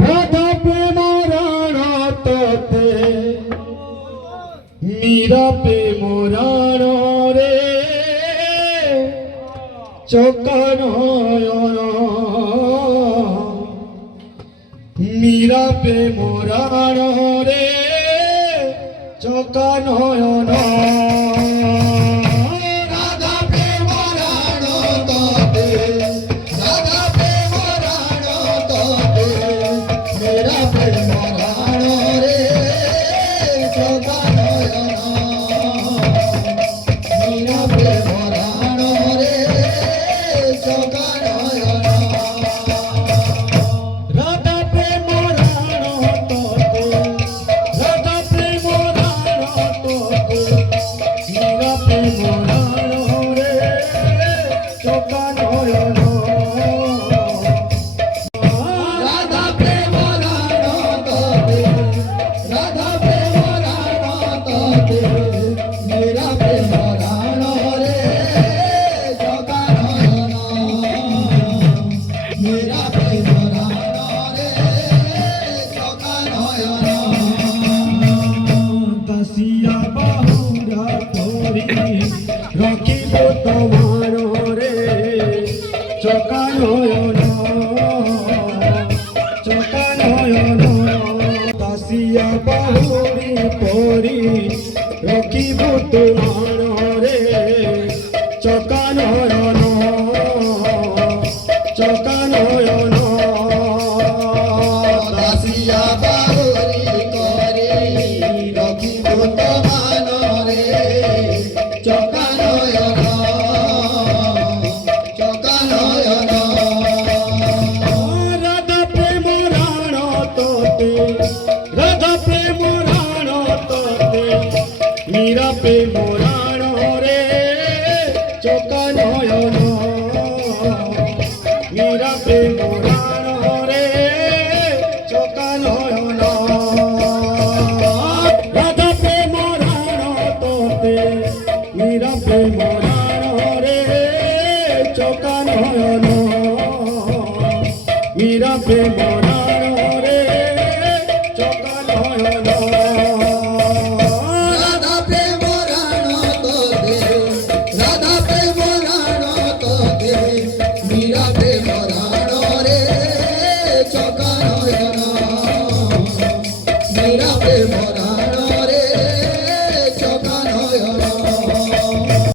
রাধা প্রেম রাণ তোতে মীরা প্রেম রাণ রে চোখা নয়ন মীরা প্রেম রাণ রে চোখা নয়ন রখিব তোমার রে চোখা নয়ন চোখা নয়ন দাসিয়া বাহুরি পরি রখিব তোমার রে চোখা নয়ন চোখা নয়ন দাসিয়া বাহুরি পরি রখিব তোমার রে চোখা নয়ন চোখা নয়ন রাধা প্রেম রাণ তোতে রাধা প্রেম রাণ তোতে মীরা প্রেম রাণ রে চোখা নয়ন মীরা প্রেম রাণ রে চোখা নয়ন রাধা প্রেম রাণ তোতে মীরা প্রেম রাণ রে চোখা নয়ন মীরা প্রেম